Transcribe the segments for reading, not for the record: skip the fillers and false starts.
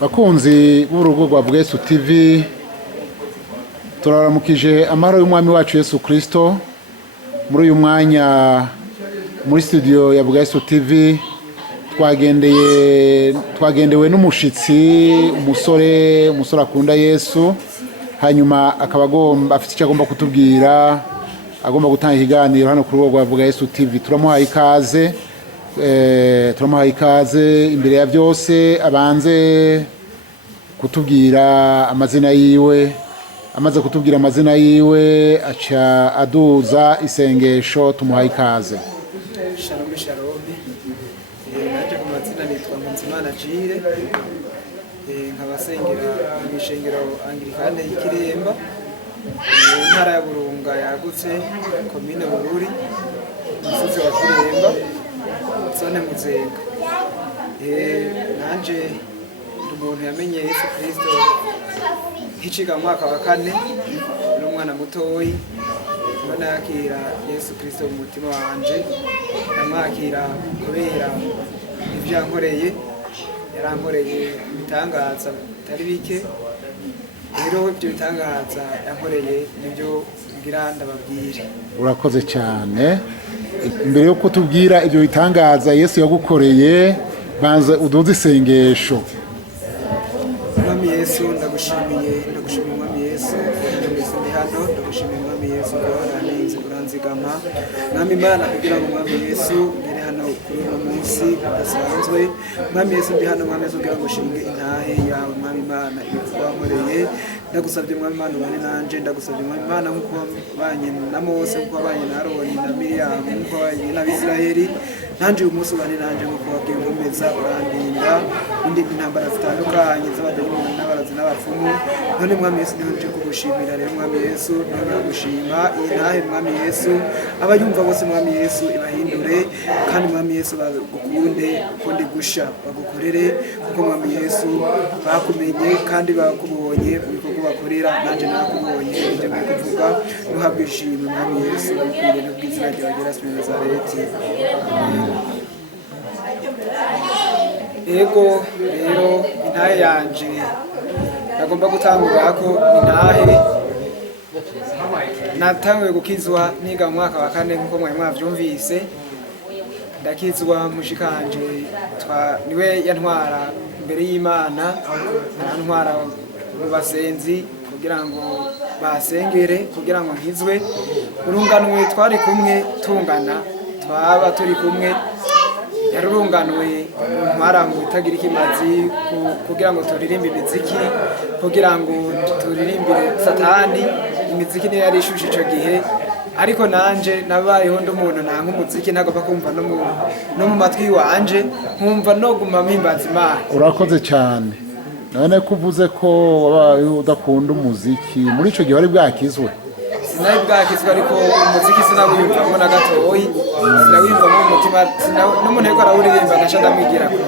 bakunzi b'urugo rwa Bwesu TV, turaramukije amahoro y'umwami wacu Yesu Kristo muri uyu mwanya muri studio ya Bwesu TV. Twagendewe n'umushitsi, umusore akunda Yesu, hanyuma akaba afite icyo agomba kutubwira, agomba gutanga ikiganiro hano ku rugo rwa Bwesu TV. Turamuhaye ikaze. Imbere ya byose abanze kutubwira amazina yiwe, amaze kutubwira amazina yiwe aca aduza isengesho. Tumuhaye ikaze. Shalom. Naje ku mazina nitwa Nkunzimana Jire, nkabasengera mu ishengero Anglikane y'Ikiremba, mu ntara ya Burunga yagutse, komine Bururi, umusozi wa Kiremba, zone Muzenga. Nanje umuntu yamenye Yesu Kristo hiciga mwaka wa 4, n'umwana mutoyi mbona yakira Yesu Kristo mu mutima wanje, namwakira kubera ivyo yankoreye. Yarankoreye ibitangaza bitari bike, rero ibyo bitangaza yankoreye nibyo ngira ndababwire. Urakoze cyane. Mbere yo kutubwira ibyo bitangaza Yesu yagukoreye, banza uduze isengesho. Mwami Yesu, ndagushimiye Mwami Yesu, ndi hano, ndagushimiye Mwami Yesu, uranzigama Mwami Imana, kugira ngo Mwami Yesu ngere hano kuri uno munsi udasanzwe. Mwami Yesu, ndi hano Mwami Yesu, kugira ngo ushinge intahe yawe Mwami Imana, ibyo wankoreye. Ndagusabye Mwami Imana ubane nanje, ndagusabye Mwami Imana nk'uko wabanye na Mose, nk'uko wabanye na Aroni na Miriyamu, nk'uko wabanye n'Abisirayeli, nanje uyu munsi ubane nanje nk'uko wabwiye nkomeza urandinda indi intambara zitandukanye z'abadayimoni n'abarazi n'abapfumu. None Mwami Yesu, niho nje kugushimira. Rero Mwami Yesu, niho nagushima iyi ntahe Mwami Yesu, abayumva bose Mwami Yesu ibahindure, kandi Mwami Yesu bagukunde ukundi gusha, bagukorere kuko Mwami Yesu bakumenye kandi bakubonye mu bikorwa bakorera. Nanje nakubonye ibyo ngiye kuvuga, nuhabwe ishimwe Mwami Yesu, ukwiriye no bw'izina ryawe Yesu wa Nazareti. Ego rero intahe yanje nagomba gutangura ko intahe natanguye gukizwa niga mu mwaka wa 4 nkuko mwari mwavyumvise. Ndakizwa mushikanje niwe yantwara imbere y'Imana, arantwara mu basenzi kugira ngo basengere, kugira ngo nkizwe. Urunganwe twari kumwe tungana, twaba turi kumwe, yarurunganwe ntwara mu bitagira ikimazi kugira ngo turirimbe imiziki, kugira ngo turirimbire Satani. Imiziki niyo yari ishushe ico gihe, ariko nanje nabayeho ndi umuntu nanka umuziki, ntagomba kumva no mu matwi wanje, nkumva no guma mpimbaza Imana. Urakoze cyane. None kuvuze ko wabaye udakunda umuziki, muri ico gihe wari bwakizwe? Sinari bwakizwe, ariko umuziki sinawiyumvamo na gatoyi, sinawiyumvamo mu mutima, n'umuntu ariko arawuririmba agaca ndamwigira kure.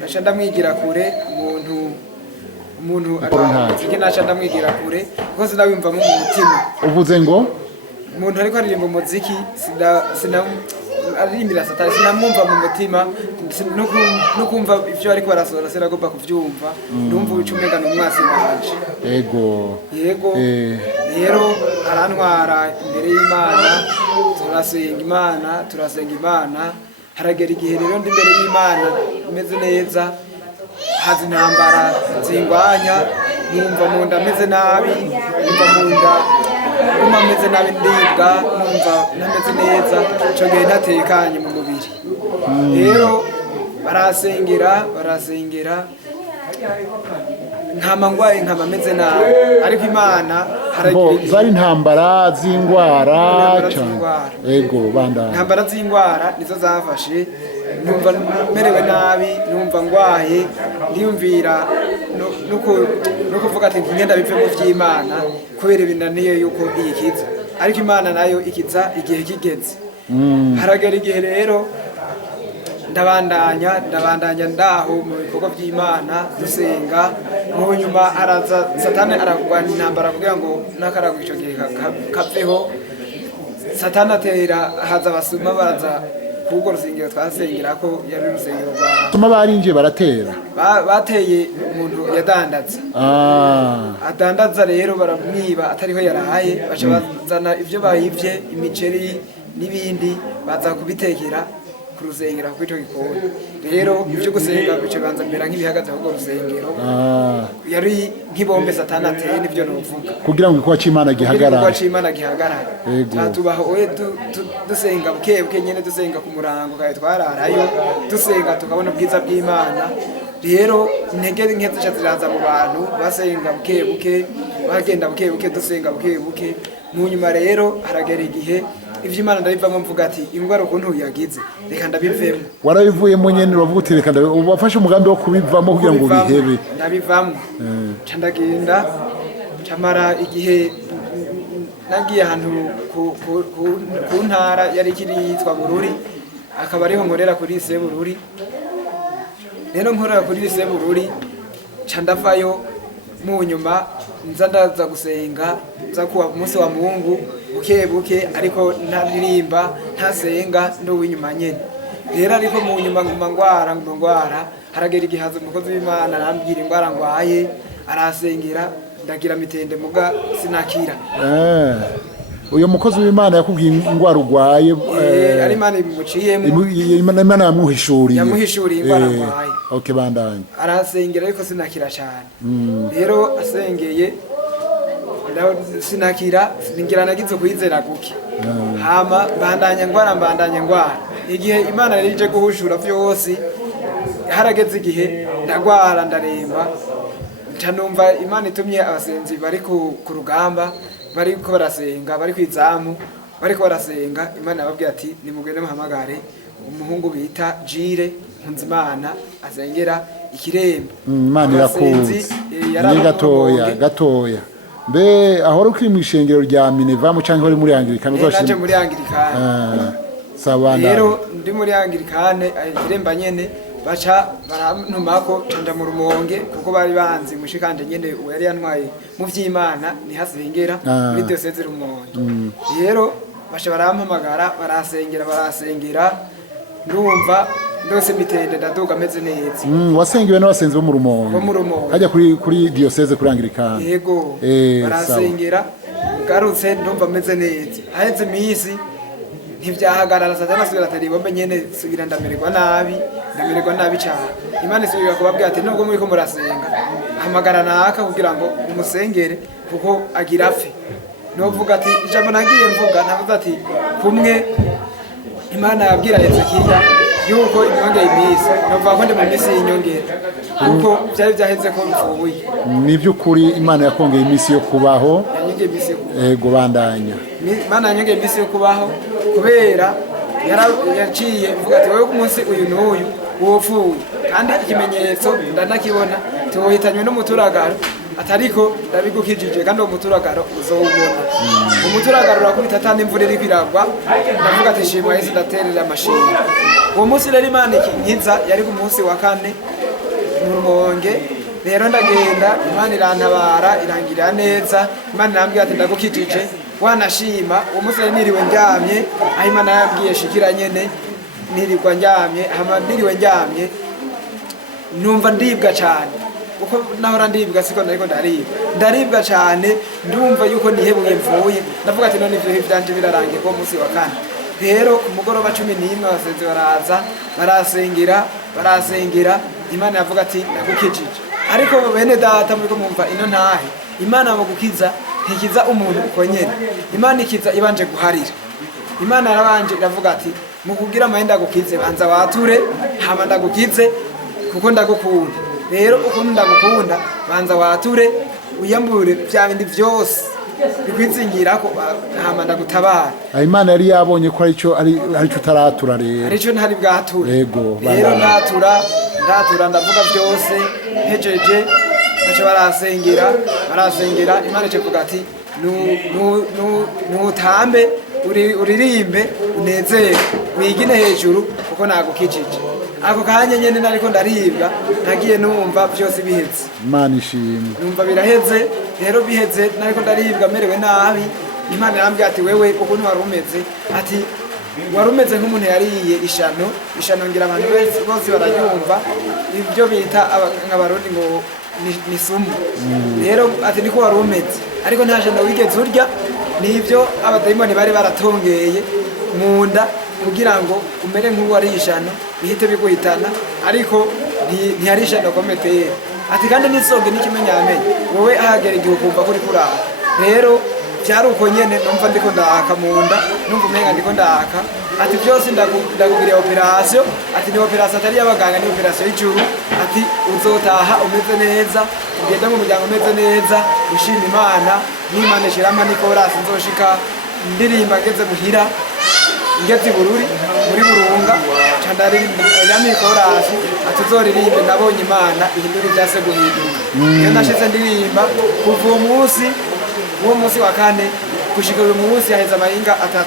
Naca ndamwigira kure umuntu umuziki, naca ndamwigira kure kuko sinawiyumvamo mu mutima. Uvuze ngo umuntu ariko aririmba umuziki aririmbira Satani, sinamwumva mu mutima, no kumva ivyo ariko barasohora sinagomba kuvyumva, ndumva ubucumenga n'umwasi wanje. Yego rero arantwara imbere y'Imana, turasenga Imana. Haragera igihe rero ndi imbere y'Imana meze neza, haza intambara zingwanya, numva mu nda meze nabi, numva mu nda meze nabi, ndibwa, numva ntameze neza, ico gihe ntatekanye mu mubiri. Rero barasengera nkama ngwaye, nkama meze nabi, ariko Imana zari intambara z'ingwara cyane. Ego bandana intambara z'ingwara nizo zafashe, numva merewe nabi, numva ngwaye, ndiyumvira no kuvuga ati ngenda bive mu vy'Imana kubera binaniye yuko iyikiza, ariko Imana nayo ikiza igihe kigeze. Haragera igihe rero ndabandanya ndaho mu bikorwa by'Imana dusenga. Mu nyuma araza Satani aragwana intambara kugira ngo nakarago ico gihe kapfeho. satani atera haza abasuma baraza kurwo rusengero twasengera ko yari urusengero rwa tuma barinjiye baratera bateye umuntu yadandaza adandaza rero baramwiba atariho yarahaye baca bazana ibyo bayivye imiceri n'ibindi baza kubitekera ku rusengero kw'ico gikoni rero ibyo gusenga bice banza mbera nk'ibihagaze ahubwo rusengero yari nk'ibombe satani ateye nivyo novuga kugira ngo ikuba c'Imana gihagarara kuba c'Imana gihagarara tubaho oye dusenga bukebuke nyene dusenga ku murango kaye twararayo dusenga tukabona ubwiza bw'Imana rero intege nke zica ziraza mu bantu basenga bukebuke bagenda bukebuke dusenga bukebuke mu nyuma rero haragera igihe ivyo Imana ndabivamo mvuga ati ingwara ukuntu yagize reka ndabivemo warabivuyemo nyene uravuga uti reka ubafashe umugambi wo kubivamo kugira ngo bihebe ndabivamo ca ndagenda camara igihe nagiye ahantu ku ntara yari kiri yitwa Bururi akaba ariho nkorera kuri lycée Bururi rero nkorera kuri lycée Bururi ca ndavayo mu nyuma nza ndaza gusenga nza kuwa umunsi wa Mungu bukebuke ariko ntaririmba ntasenga ndo w'inyuma nyene rero ariko mu nyuma ngwara haragera igihaza umukozi w'Imana arambwira ingwara ngwaye arasengera ndagira mitende muga sinakira uyo mukozi w'Imana yakubwiye ingwara ugwaye ari Imana imuciyemo Imana yamuhishuriye ingwara ngwaye okay bandanye arasengera ariko sinakira cyane rero asengeye sinakira ningira nagize kwizera guke hama mbandanya ngwara igihe Imana yarije guhushura vyose harageze igihe ndagwara ndaremba canumva Imana itumye abasenzi bari ku rugamba bariko barasenga bari kwizamu bariko barasenga Imana yababwiye ati nimugende muhamagare umuhungu bita Jire Nkunzimana azengera ikiremba Imana irakuzi gatoya mbe aho uri mu ishengero rya Minevamu canke uri muri Anglikane naje muri Anglikane sabana rero ndi muri Anglikane ikiremba nyene baca barantumako canja mu Rumonge kuko bari banzi mushikanje nyene uwo yari yantwaye mu vy'Imana ni hasengera muri diocese Rumonge rero baca barampamagara barasengera ndumva ndose mitende ndaduga meze neza wasengiwe n'abasenzi bo mu Rumonge hajya kuri diocese kuri Anglikane yego barasengera garutse ndumva meze neza haheze imisi ntivyahagarara satana asubira atari bombe nyene subira ndamererwa nabi cyane Imana isubira kubabwira ati nubwo muri ko murasenga hamagara naka kugira ngo umusengere kuko agira afe novuga ati ijambo nagiye mvuga navuze ati kumwe Imana yabwira Hezekiya yuko inyongera imisi novuga ko ndi mu misi y'inyongera kuko byari byaheze ko mvuye ni by'ukuri Imana yakongeye imisi yo kubaho yanyongeye imisi yego bandanya Imana yanyongeye imisi yo kubaho kubera yaciye mvuga ati wowe ku munsi uyu n'uyu wopfuye kandi ikimenyetso ndanakibona tuwohitanywe n'umuturagaro atariko ndabigukijije kandi uwo muturagaro uzowubona umuturagaro urakubita atandi imvura iriko iragwa ndavuga ati shimwa Yesu ndaterera amashimwe uwo munsi rero Imana ikinkiza yari ku munsi wa kane mu Rumonge rero ndagenda Imana irantabara irangirira neza Imana irambwira ati ndagukijije wanashima uwo munsi niriwe ndyamye aho Imana yambwiye shikira nyene nirirwa ndyamye hama niriwe ndyamye numva ndibwa cyane uko nahora ndibwa siko nariko ndaribwa cyane ndumva yuko nihebuye mvuye ndavuga ati none ivyo vyanje birarangiye ko munsi wa kane rero ku mugoroba 11 abasenzi baraza barasengera Imana yavuga ati ndagukijije ariko bene data muri ko mumva ino ntahe Imana mu gukiza ntikiza umuntu uko nyene Imana ikiza ibanje guharira Imana yarabanje iravuga ati mu kugira amahenda gukize banza wature hama ndagukize kuko ndagukunda rero ukuntu ndagukunda banza wature uyambure bya bindi byose bikwizingira ko hama ndagutabara Imana yari yabonye ko arico utaratura rero arico ntari bwatura yego rero ndatura ndavuga byose hejeje baca barasengera Imana ivuga ati nutambe uririmbe unezere wigine hejuru kuko nagukijije ako kanya nyene nariko ndaribwa nagiye numva byose biheze Imana ishimwe numva biraheze rero biheze nariko ndaribwa merewe nabi Imana yarambwiye ati wewe ukuntu wari umeze ati wari umeze nk'umuntu yariye ishano ngira abantu bose bararyumva ibyo bita nk'abarundi ngo ni sumu rero ati niko wari umeze ariko nta jana wigeze urya nibyo abadayimoni bari baratongeye mu nda kugira ngo umere nk'uwariye ishano bihite biguhitana ariko ntiyari ishano kometeye ati kandi n'isonge n'ikimenyamenye wowe ahagera igihe ukumva kuri kurara rero byari uko nyene numva ndiko ndahaka mu nda numva umenga ndiko ndahaka ati byose ndakugiriye operation ati ni operation atari y'abaganga ni operation y'ijuru ati uzotaha umeze neza ugenda mu muryango umeze neza ushima Imana n'Imana ishirama n'ikorasi nzoshika ndirimba ngeze muhira ngeze bururi muri burunga candari yami korasi atuzoririmbe nabonye Imana ihindura ibyase guhinduka iyo nashize ndirimba kuva uwo munsi wa kane gushika uyu munsi yaheze amahinga 3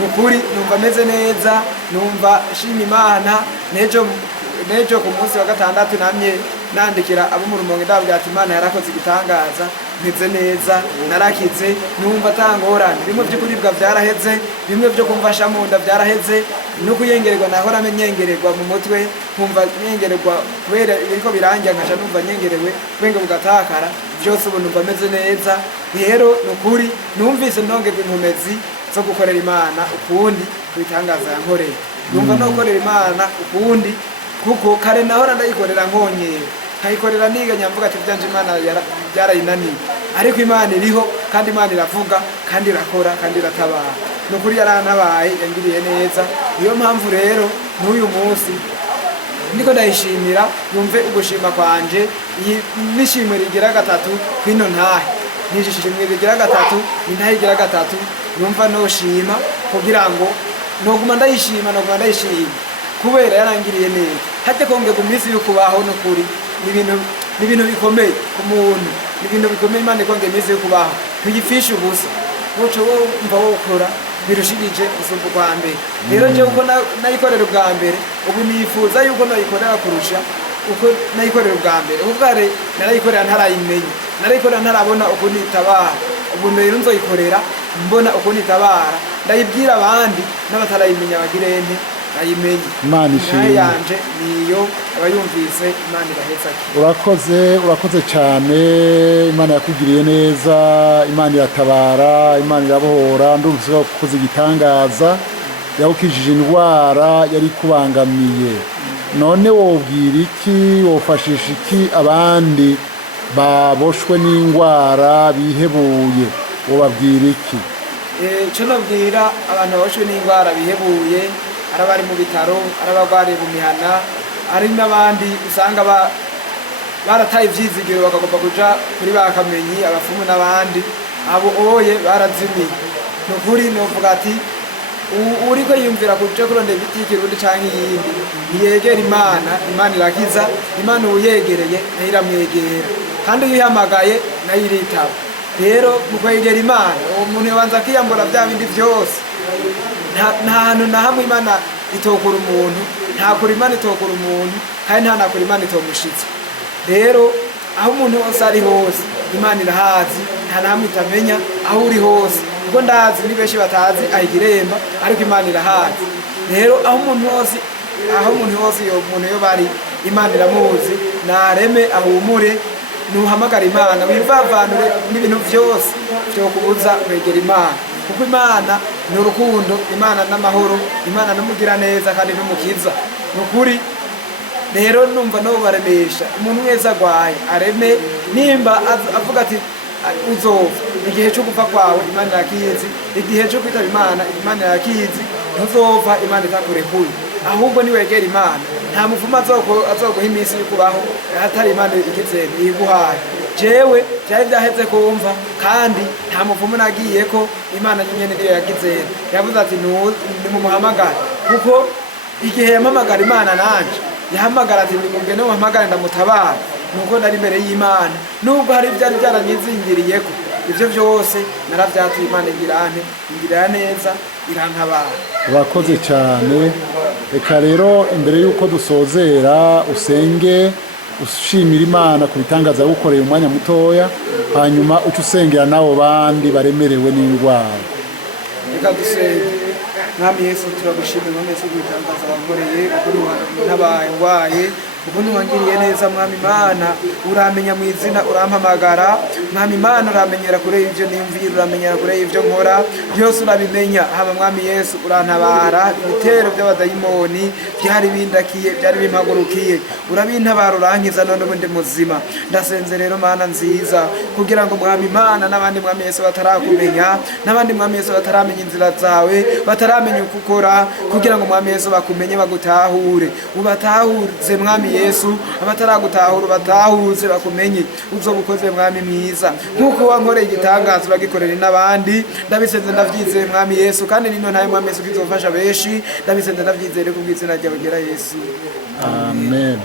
nukuri numva meze neza numva shima Imana nejo ku munsi wa gatandatu namye nandikira abo mu Rumonge ndabwira ati Imana yarakoze igitangaza meze neza narakize numva tangorane bimwe by'ukuribwa byaraheze bimwe byo kumfasha mu nda byaraheze no kuyengererwa nahora menyengererwa mu mutwe kumva nyengererwa kubera biriko birangira nkaca numva nyengerewe kwenge bugatakara byose ubu numva meze neza rero nukuri numvise nongerwa inkomezi zo gukorera Imana ukundi kubitangaza yankoreye numva no gukorera Imana ukundi kuko kare nahora ndayikorera nkonyeye nkayikorera niganya mvuga ati byanje Imana byarayinaniye ariko Imana iriho kandi Imana iravuga kandi irakora kandi iratabara nukuri yarantabaye yangiriye neza niyo mpamvu rero n'uyu munsi ndiko ndayishimira yumve ugushima kwanje nishimwe rigira 3 kwino ntahe nishishimwe rigira 3 intahe rigira 3 yumva no shima kugira ngo noguma ndayishima kubera yarangiriye neza hate konge ku minsi yo kubaho no kuri ni ibintu bikomeye ku muntu ni ibintu bikomeye Imana konge iminsi yo kubaho ntugipfisha ubusa woco wo mva wokora birushigije usumbu kwa mbere rero je uko nayikorera ubwa mbere ubu nifuza yuko nayikorera kurusha uko nayikorera ubwa mbere ubware narayikorera ntarayimenye narayikorera ntarabona uko nitabara ubu rero nzoyikorera mbona uko nitabara ndayibwira abandi n'abatarayimenya bagirente ayimenye Imana ishimwe yanje niyo abayumvise Imana iraheza urakoze cyane Imana yakugiriye neza Imana iratabara Imana irabohora ndumvise ko kukoze igitangaza yawukijije indwara yari kubangamiye none wobwira iki wofashisha iki abandi baboshwe n'indwara bihebuye wobabwira iki cyo nabwira abantu baboshwe n'indwara bihebuye arabari mu bitaro arabagwariye mu mihana ari n'abandi usanga barataye ivyizigiro bakagomba kuja kuri bakamenyi abafumu n'abandi abo oye barazimiye nukuri novuga ati uriko yumvira kuja kurondera ibiti y'ikirundi canke iyindi ntiyegera Imana irakiza Imana uyegereye nayiramwegera kandi uyihamagaye nayiritaba rero mu kwegera Imana uwo muntu yabanza kwiyambura bya bindi vyose nta hantu na hamwe Imana itokura umuntu nta kuri Imana itokura umuntu kandi nta nakuri Imana itomushitse rero aho umuntu wose ari hose Imana irahazi nta na hamwe itamenya aho uri hose kuko ndazi ni benshi batazi ayigiremba ariko Imana irahazi rero aho umuntu wose yo muntu yo bari Imana iramuzi nareme ahumure nuhamagara Imana wivavanure n'ibintu byose byo kubuza kwegera Imana kuko Imana ni urukundo Imana n'amahoro Imana n'umugira neza kandi n'umukiza nukuri rero numva no baremesha umuntu wese agwaye areme nimba avuga ati uzova igihe cyo gupfa kwawe Imana yakizi igihe cyo kwitaba Imana yakizi ntuzova Imana itakurekuye ahubwo niwegera Imana nta muvuma azoguha iminsi yo kubaho hatari Imana ikizeni iguhaye jewe byari byaheze kumva kandi nta muvumo nagiye ko Imana nyene niyo yagizeni yavuze ati ni mu muhamagara kuko igihe yamamagara Imana nanje yahamagara ati nimubwe no muhamagara ndamutabara nuko nari imbere y'Imana nubwo hari byari byaranyizingiriyeko ivyo byose naravyatuye Imana ingirira neza irantabara urakoze cyane reka rero imbere yuko dusozera usenge ushimira imana ku bitangaza gukoreye umwanya mutoya hanyuma uca usengera n'abo bandi baremerewe n'indwara. reka dusenge. mwami yesu turagushimira mwami yesu kubitangaza wakoreye ukuri ntabaye ndwaye ubundi wangiriye neza mwami imana uramenya mu izina urampamagara mwami imana uramenyera kure y'ivyo nimvira uramenyera kure y'ivyo nkora byose urabimenya hama mwami yesu urantabara ibitero by'abadayimoni byari bindakiye byari bimpagurukiye urabintabara urankiza none ubu ndi muzima ndasenze rero mana nziza kugira ngo mwami imana n'abandi mwami yesu batarakumenya n'abandi mwami yesu bataramenya inzira zawe bataramenya uko ukora kugira ngo mwami yesu bakumenye bagutahure ubatahuze mwami yesu abataragutahura batahuze bakumenye uzobukoze mwami mwiza nkuko wankoreye igitangazo uragikorera n'abandi ndabisenze ndavyizeye mwami yesu kandi nino ntaye mwami yesu kizofasha benshi ndabisenze ndavyizeye ku bw'izina ryawe gera yesu amen.